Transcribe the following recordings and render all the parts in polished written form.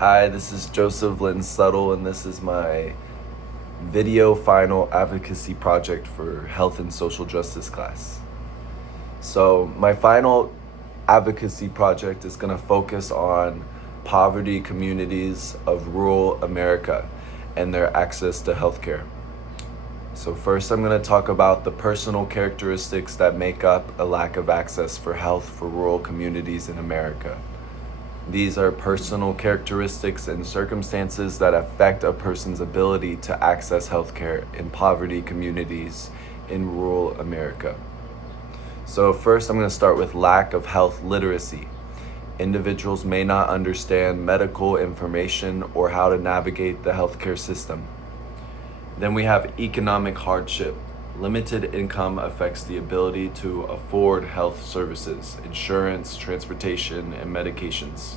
Hi, this is Joseph Lynn Suttle, and this is my video final advocacy project for health and social justice class. So, my final advocacy project is going to focus on poverty communities of rural America and their access to healthcare. So, first, I'm going to talk about the personal characteristics that make up a lack of access for health for rural communities in America. These are personal characteristics and circumstances that affect a person's ability to access healthcare in poverty communities in rural America. So first, I'm going to start with lack of health literacy. Individuals may not understand medical information or how to navigate the healthcare system. Then we have economic hardship. Limited income affects the ability to afford health services, insurance, transportation, and medications.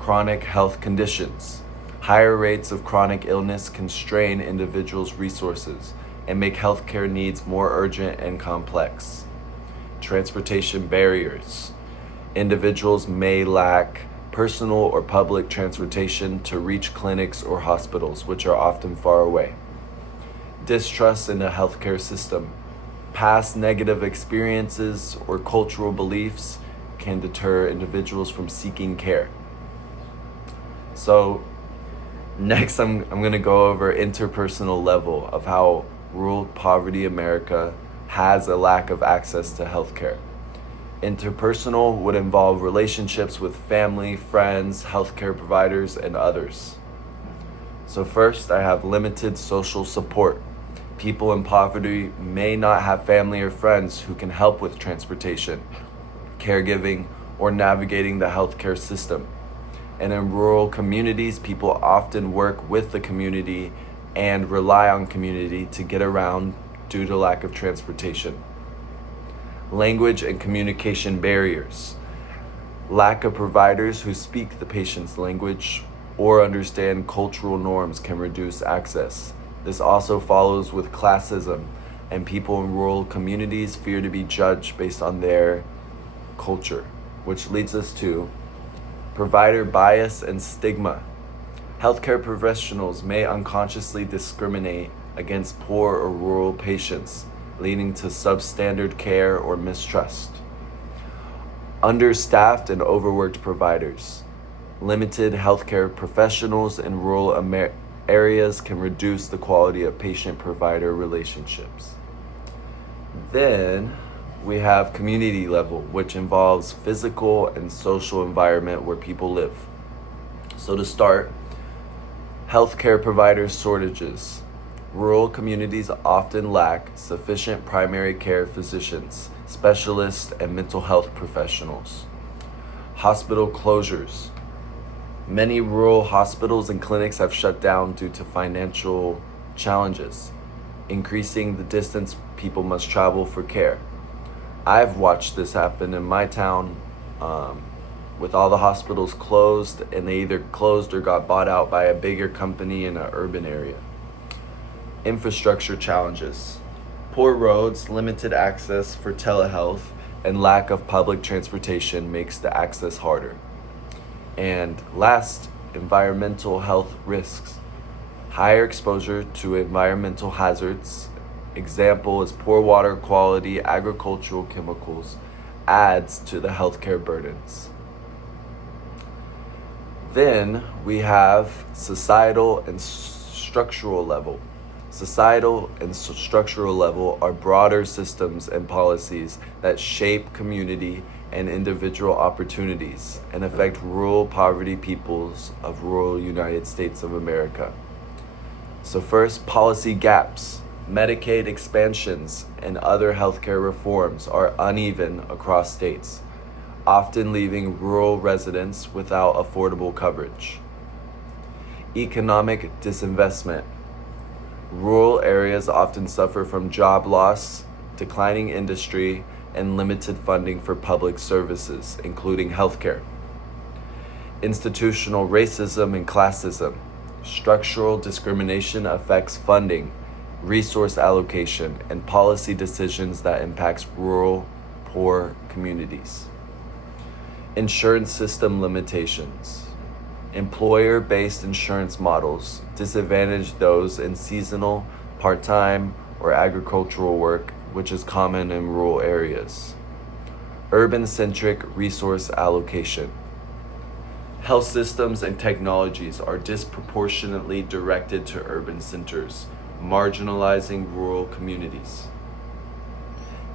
Chronic health conditions. Higher rates of chronic illness constrain individuals' resources and make healthcare needs more urgent and complex. Transportation barriers. Individuals may lack personal or public transportation to reach clinics or hospitals, which are often far away. Distrust in the healthcare system. Past negative experiences or cultural beliefs can deter individuals from seeking care. So next I'm going to go over interpersonal level of how rural poverty America has a lack of access to healthcare. Interpersonal would involve relationships with family, friends, healthcare providers, and others. So first, I have limited social support. People in poverty may not have family or friends who can help with transportation, caregiving, or navigating the healthcare system. And in rural communities, people often work with the community and rely on community to get around due to lack of transportation. Language and communication barriers. Lack of providers who speak the patient's language or understand cultural norms can reduce access. This also follows with classism, and people in rural communities fear to be judged based on their culture, which leads us to provider bias and stigma. Healthcare professionals may unconsciously discriminate against poor or rural patients, leading to substandard care or mistrust. Understaffed and overworked providers. Limited healthcare professionals in rural areas can reduce the quality of patient-provider relationships. Then we have community level, which involves physical and social environment where people live. So to start, healthcare provider shortages. Rural communities often lack sufficient primary care physicians, specialists, and mental health professionals. Hospital closures. Many rural hospitals and clinics have shut down due to financial challenges, increasing the distance people must travel for care. I've watched this happen in my town with all the hospitals closed, and they either closed or got bought out by a bigger company in an urban area. Infrastructure challenges. Poor roads, limited access for telehealth, and lack of public transportation makes the access harder. And last, environmental health risks. Higher exposure to environmental hazards, example is poor water quality, agricultural chemicals, adds to the healthcare burdens. Then we have societal and structural level. Societal and structural level are broader systems and policies that shape community and individual opportunities and affect rural poverty peoples of rural United States of America. So first, policy gaps. Medicaid expansions and other healthcare reforms are uneven across states, often leaving rural residents without affordable coverage. Economic disinvestment. Rural areas often suffer from job loss, declining industry, and limited funding for public services, including healthcare. Institutional racism and classism. Structural discrimination affects funding, resource allocation, and policy decisions that impacts rural, poor communities. Insurance system limitations. Employer-based insurance models disadvantage those in seasonal, part-time, or agricultural work, which is common in rural areas. Urban-centric resource allocation. Health systems and technologies are disproportionately directed to urban centers, marginalizing rural communities.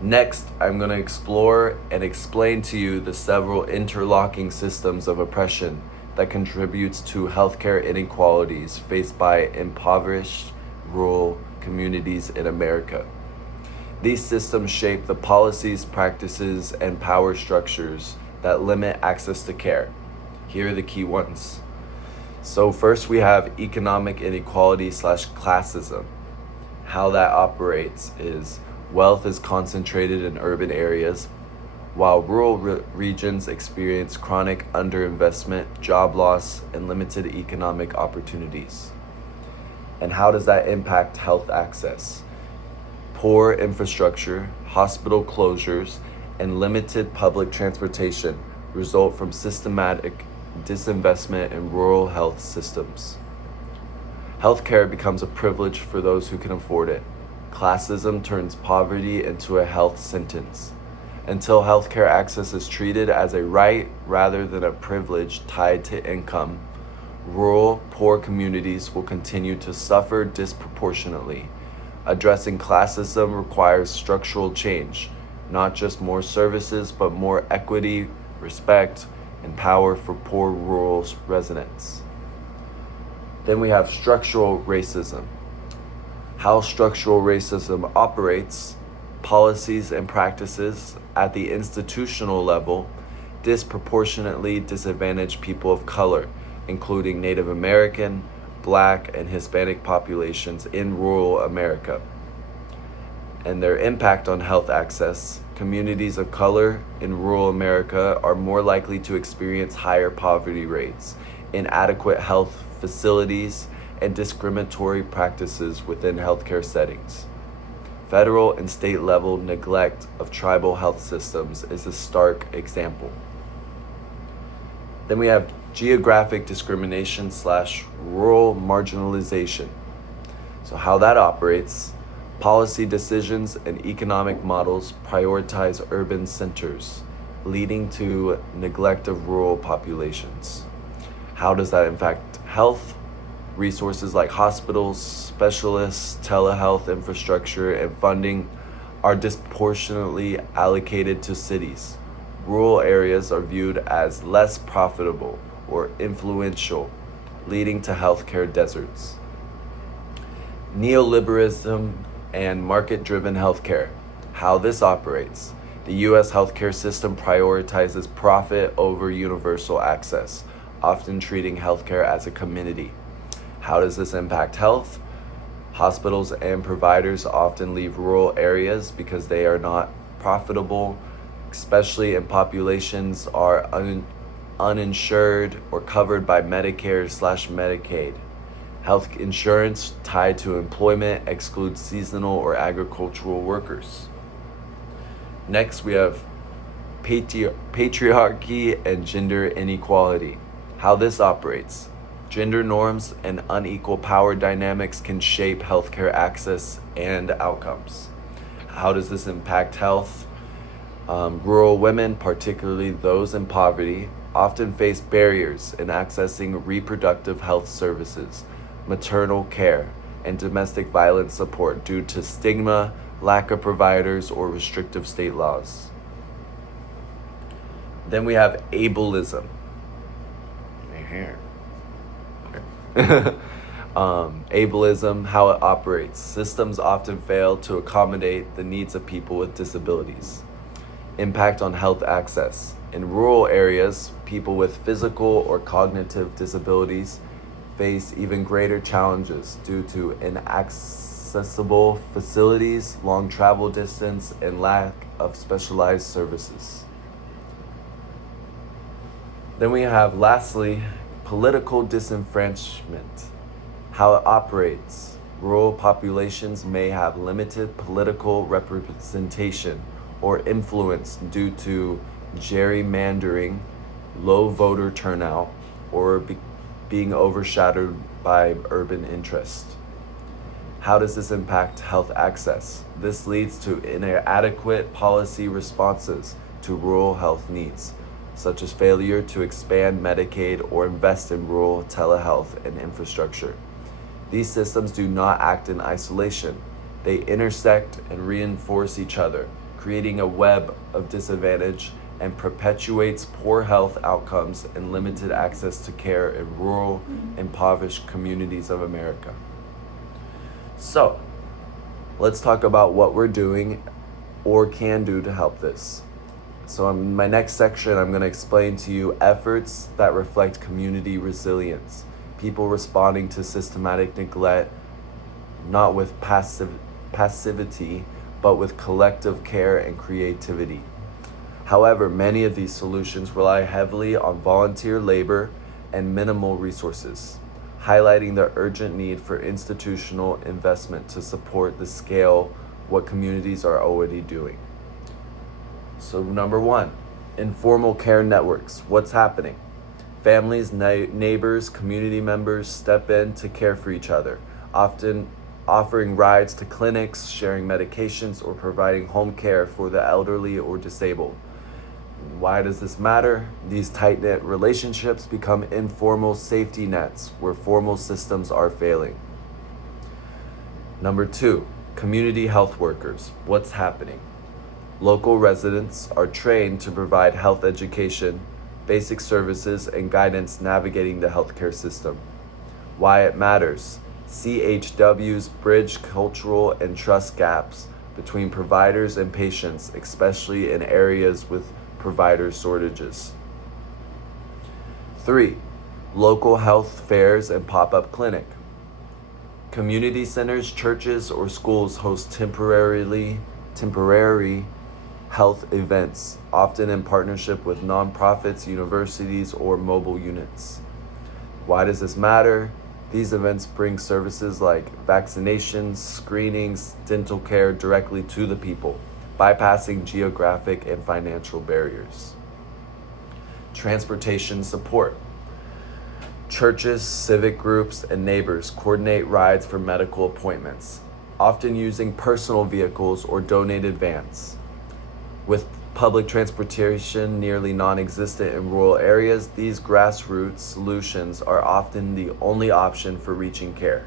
Next, I'm going to explore and explain to you the several interlocking systems of oppression that contributes to healthcare inequalities faced by impoverished rural communities in America. These systems shape the policies, practices, and power structures that limit access to care. Here are the key ones. So first we have economic inequality / classism. How that operates is wealth is concentrated in urban areas, while rural regions experience chronic underinvestment, job loss, and limited economic opportunities. And how does that impact health access? Poor infrastructure, hospital closures, and limited public transportation result from systematic disinvestment in rural health systems. Healthcare becomes a privilege for those who can afford it. Classism turns poverty into a health sentence. Until healthcare access is treated as a right rather than a privilege tied to income, rural, poor communities will continue to suffer disproportionately. Addressing classism requires structural change, not just more services, but more equity, respect, and power for poor rural residents. Then we have structural racism. How structural racism operates, policies and practices at the institutional level disproportionately disadvantage people of color, including Native American, Black, and Hispanic populations in rural America. And their impact on health access, communities of color in rural America are more likely to experience higher poverty rates, inadequate health facilities, and discriminatory practices within healthcare settings. Federal and state level neglect of tribal health systems is a stark example. Then we have geographic discrimination / rural marginalization. So how that operates, policy decisions and economic models prioritize urban centers, leading to neglect of rural populations. How does that impact health? Resources like hospitals, specialists, telehealth infrastructure, and funding are disproportionately allocated to cities. Rural areas are viewed as less profitable or influential, leading to healthcare deserts. Neoliberalism and market-driven healthcare. How this operates. The U.S. healthcare system prioritizes profit over universal access, often treating healthcare as a commodity. How does this impact health? Hospitals and providers often leave rural areas because they are not profitable, especially in populations are uninsured or covered by Medicare / Medicaid. Health insurance tied to employment excludes seasonal or agricultural workers. Next, we have patriarchy and gender inequality. How this operates. Gender norms and unequal power dynamics can shape healthcare access and outcomes. How does this impact health? Rural women, particularly those in poverty, often face barriers in accessing reproductive health services, maternal care, and domestic violence support due to stigma, lack of providers, or restrictive state laws. Then we have ableism. Ableism, how it operates. Systems often fail to accommodate the needs of people with disabilities. Impact on health access. In rural areas, people with physical or cognitive disabilities face even greater challenges due to inaccessible facilities, long travel distance, and lack of specialized services. Then we have, lastly, political disenfranchisement. How it operates. Rural populations may have limited political representation or influence due to gerrymandering, low voter turnout, or being overshadowed by urban interest. How does this impact health access? This leads to inadequate policy responses to rural health needs, such as failure to expand Medicaid or invest in rural telehealth and infrastructure. These systems do not act in isolation. They intersect and reinforce each other, creating a web of disadvantage and perpetuates poor health outcomes and limited access to care in rural, impoverished communities of America. So, let's talk about what we're doing or can do to help this. So in my next section, I'm going to explain to you efforts that reflect community resilience, people responding to systematic neglect, not with passivity, but with collective care and creativity. However, many of these solutions rely heavily on volunteer labor and minimal resources, highlighting the urgent need for institutional investment to support the scale what communities are already doing. So number one, informal care networks. What's happening? Families, neighbors, community members step in to care for each other, often offering rides to clinics, sharing medications, or providing home care for the elderly or disabled. Why does this matter? These tight-knit relationships become informal safety nets where formal systems are failing. Number two, community health workers. What's happening? Local residents are trained to provide health education, basic services, and guidance navigating the healthcare system. Why it matters. CHWs bridge cultural and trust gaps between providers and patients, especially in areas with provider shortages. 3. Local health fairs and pop-up clinic. Community centers, churches, or schools host temporary health events, often in partnership with nonprofits, universities, or mobile units. Why does this matter? These events bring services like vaccinations, screenings, dental care directly to the people, bypassing geographic and financial barriers. Transportation support. Churches, civic groups, and neighbors coordinate rides for medical appointments, often using personal vehicles or donated vans. With public transportation nearly non-existent in rural areas, these grassroots solutions are often the only option for reaching care.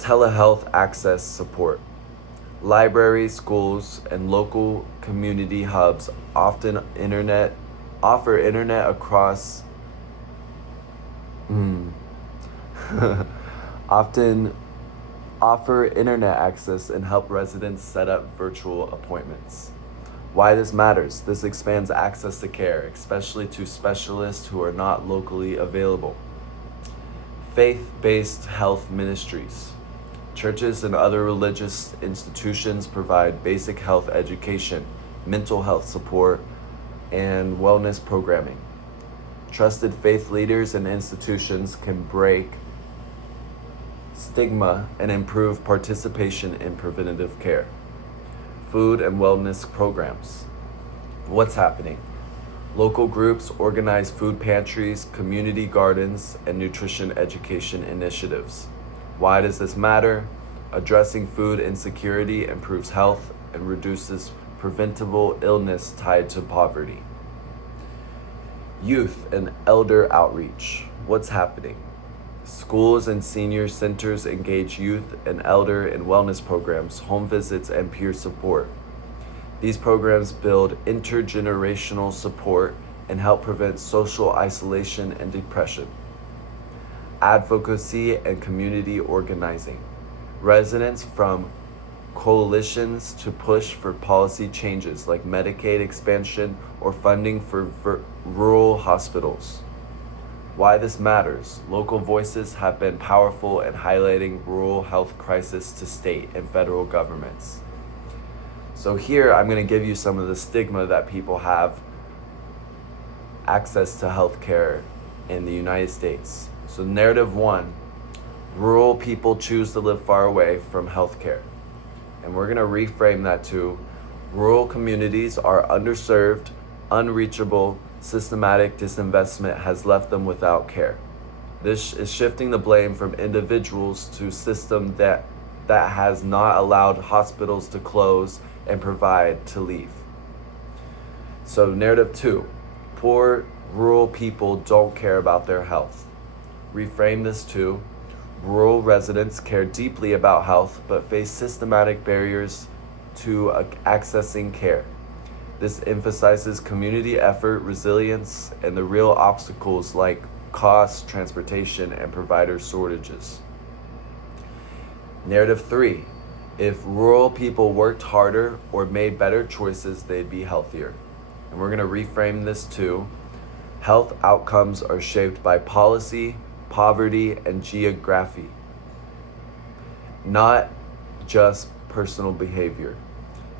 Telehealth access support. Libraries, schools, and local community hubs often offer internet across often offer internet access and help residents set up virtual appointments. Why this matters? This expands access to care, especially to specialists who are not locally available. Faith-based health ministries. Churches and other religious institutions provide basic health education, mental health support, and wellness programming. Trusted faith leaders and institutions can break stigma and improve participation in preventative care. Food and wellness programs. What's happening? Local groups organize food pantries, community gardens, and nutrition education initiatives. Why does this matter? Addressing food insecurity improves health and reduces preventable illness tied to poverty. Youth and elder outreach. What's happening? Schools and senior centers engage youth and elder in wellness programs, home visits, and peer support. These programs build intergenerational support and help prevent social isolation and depression. Advocacy and community organizing. Residents from coalitions to push for policy changes like Medicaid expansion or funding for rural hospitals. Why this matters. Local voices have been powerful in highlighting rural health crisis to state and federal governments. So here I'm going to give you some of the stigma that people have access to healthcare in the United States. So narrative 1, rural people choose to live far away from healthcare. And we're going to reframe that to rural communities are underserved, unreachable, Systematic disinvestment has left them without care. This is shifting the blame from individuals to a system that has not allowed hospitals to close and provide to leave. So narrative 2, poor rural people don't care about their health. Reframe this to, rural residents care deeply about health but face systematic barriers to accessing care. This emphasizes community effort, resilience, and the real obstacles like cost, transportation, and provider shortages. Narrative 3, if rural people worked harder or made better choices, they'd be healthier. And we're going to reframe this to, health outcomes are shaped by policy, poverty, and geography, not just personal behavior.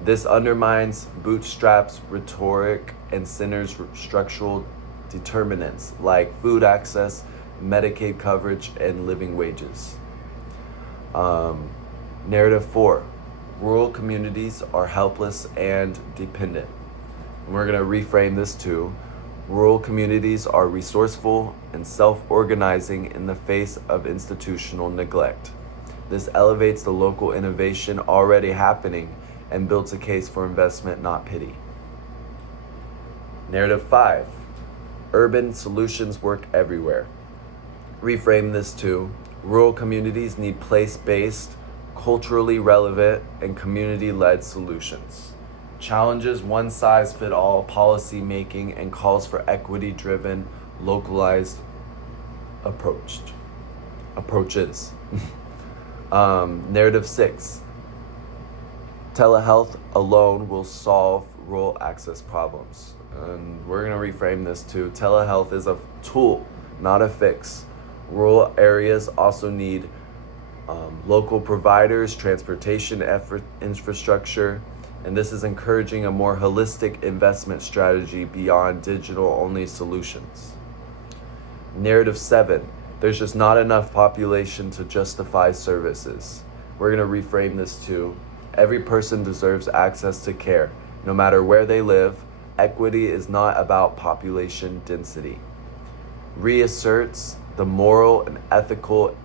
This undermines bootstraps rhetoric and centers structural determinants like food access, Medicaid coverage, and living wages. Narrative 4, rural communities are helpless and dependent. And we're going to reframe this to, rural communities are resourceful and self-organizing in the face of institutional neglect. This elevates the local innovation already happening and builds a case for investment, not pity. Narrative 5, urban solutions work everywhere. Reframe this to, rural communities need place-based, culturally relevant, and community-led solutions. Challenges one-size-fits-all policy making and calls for equity-driven, localized approaches. Narrative 6, telehealth alone will solve rural access problems. And we're going to reframe this to, telehealth is a tool, not a fix. Rural areas also need local providers, transportation infrastructure, and this is encouraging a more holistic investment strategy beyond digital-only solutions. Narrative 7, there's just not enough population to justify services. We're going to reframe this to, every person deserves access to care, no matter where they live. Equity is not about population density. Reasserts the moral and ethical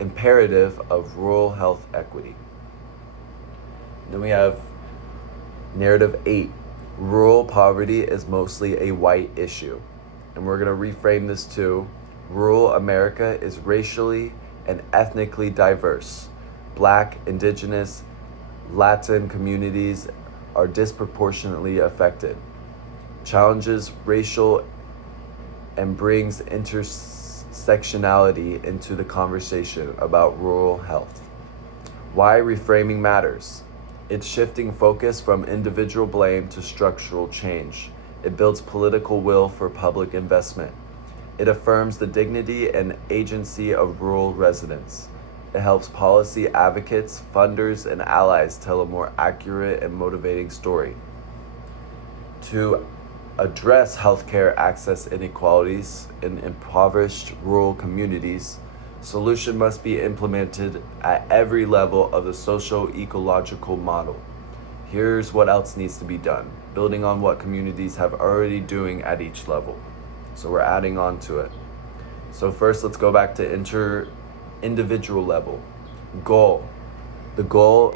imperative of rural health equity. Then we have narrative 8, rural poverty is mostly a white issue. And we're going to reframe this to, rural America is racially and ethnically diverse. Black, Indigenous, Latin communities are disproportionately affected. Challenges racial and brings intersectionality into the conversation about rural health. Why reframing matters. It's shifting focus from individual blame to structural change. It builds political will for public investment. It affirms the dignity and agency of rural residents. It helps policy advocates, funders, and allies tell a more accurate and motivating story. To address healthcare access inequalities in impoverished rural communities, solution must be implemented at every level of the socio-ecological model. Here's what else needs to be done, building on what communities have already doing at each level. So we're adding on to it. So first, let's go back to individual level. Goal. The goal